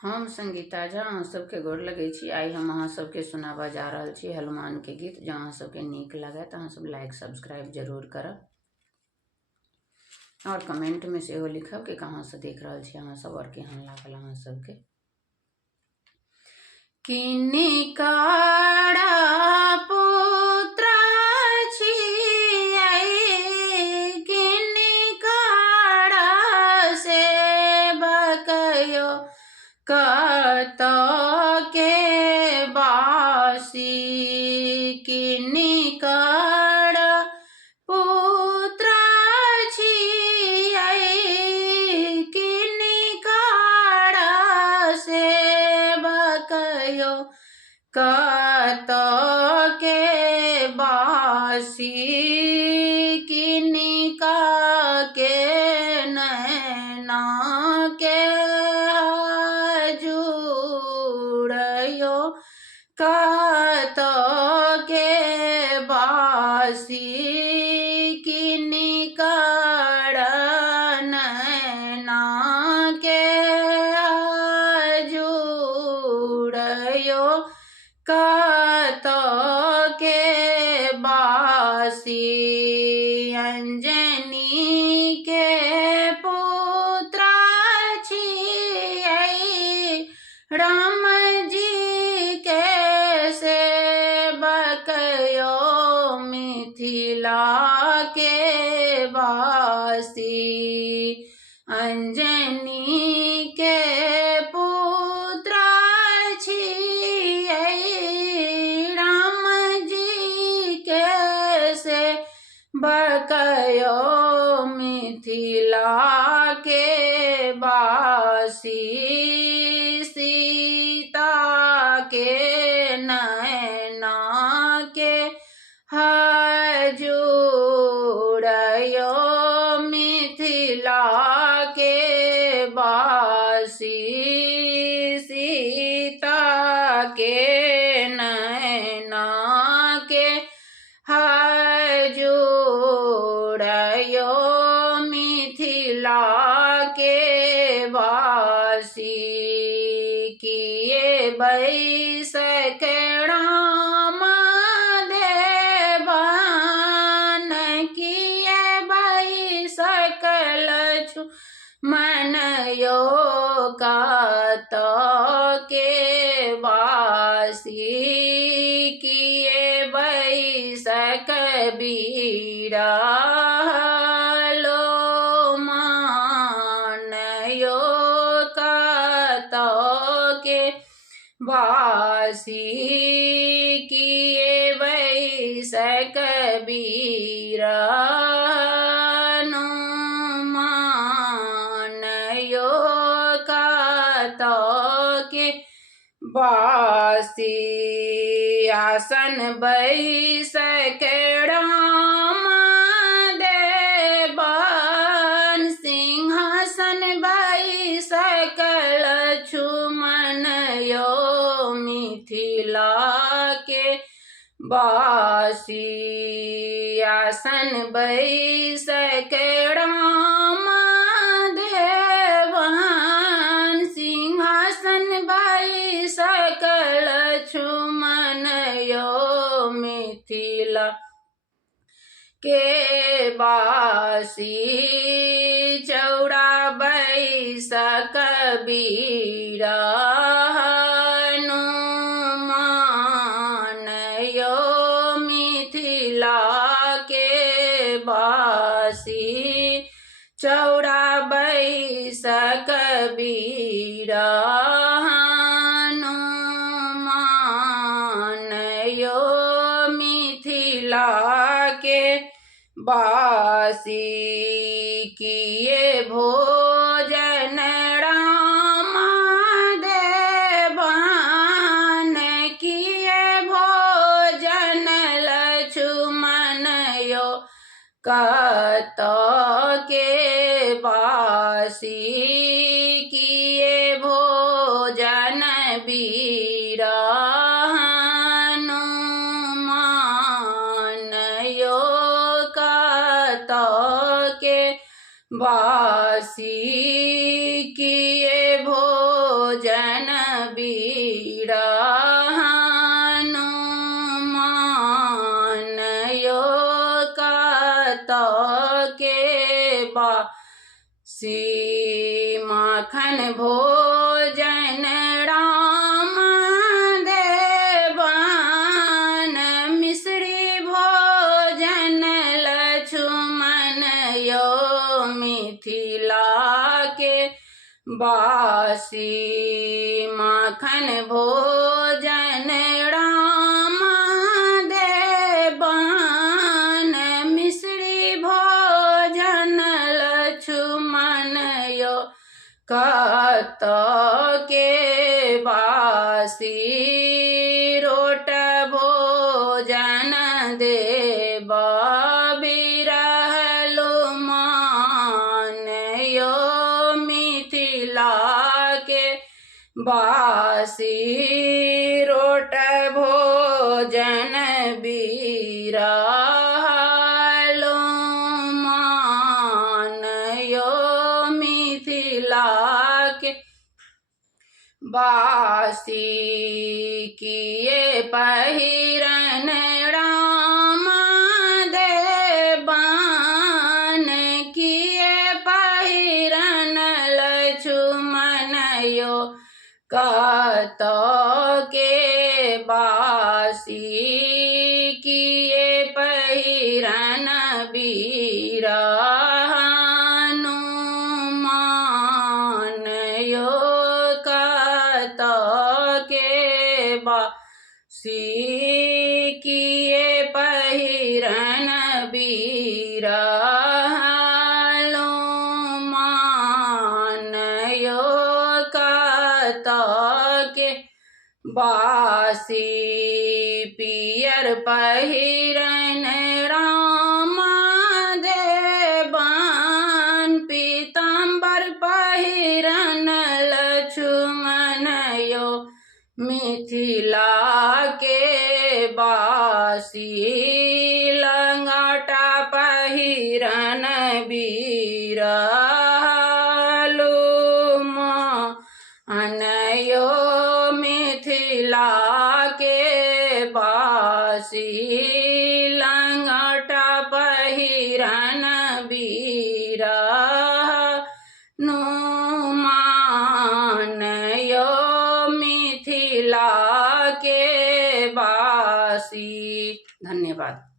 हम संगीता झा अहाँ सबके गोर लगै छी। आइ हम अहाँ सबके सुनाबऽ जा रहल छी हनुमान के गीत। जँ अहाँ सबके नीक लागै तऽ अहाँ सब लाइक सब्सक्राइब जरूर करब और कमेंट में सेहो लिखब कि कहाँ से देख रहल छी अहाँ सब और केहन लागल अहाँ सबके। किनकर पुत्र छियै, किनकर सेवक यो, कतऽ के वासी। किनकर पुत्र छियै, किनकर सेवक यो, कतऽ के वासी। किनका के नैना के जुड़यो, कतऽ के वासी। किनकर नैना के जुड़यो, कतऽ के वासी। अंजनी के पुत्र छियै, राम जी के सेवक यो, मिथिला के वासी। अंजनी के पुत्र छियै, राम जी के सेवक यो, मिथिला के वासी। सीता के नैना के जुड़यो, मिथिला के वासी। सीता के नैना के जुड़यो, मिथिला के वासी। किए बैसक राम देवन, किए बैसक लक्ष्मण यो, कतऽ के वासी। किए बैसक बिरलो मान यो, कतऽ के वासी। किए बैसक बिरनुमान यो, कतऽ के वासी। आसन बैसक राम देवन, सिंहासन बैसक लक्ष्मण यो, मिथिला के वासी। आसन बैसक राम देवन, सिंहासन बैसक लक्ष्मण यो, मिथिला के वासी। चौरा बैसक बिरनुमान यो, मिथिला के वासी। चौरा बैसक बिरनुमान यो, मिथिला के वासी। किए भोजन राम देवन, किए भोजन लक्ष्मण यो, कतऽ के वासी। किए भोजन बिरनुमान यो, कतऽ के वासी। किए भोजन भोजन बिरहनुमान यो कत के बासी माखन भोजन राम देवन मिश्री भोजन लक्ष्मण यो मिथिला के बासी माखन भोजन राम देवन मिश्री भोजन लक्ष्मण यो कत के बासी रोट भोजन देव बिरहनुमान यो मिथिला के बासी रोट भोजन बिरहनुमान यो मिथिला के बासी किए पहिरन राम देवन किए पहिरन लक्ष्मण यो कत के बासी किए पहिरन बिरहनुमान यो कत के बासी किए पहिरन बिरहनुमान यो कत के बासी पियर पहिरन राम देवन पीताम्बर पहिरन लक्ष्मण यो मिथिला के बासी लंगोटा पहिरन बिरहनुमान यो मिथिला के बासी लंगोटा पहिरन बिरहनुमान यो मिथिला के बासी। धन्यवाद।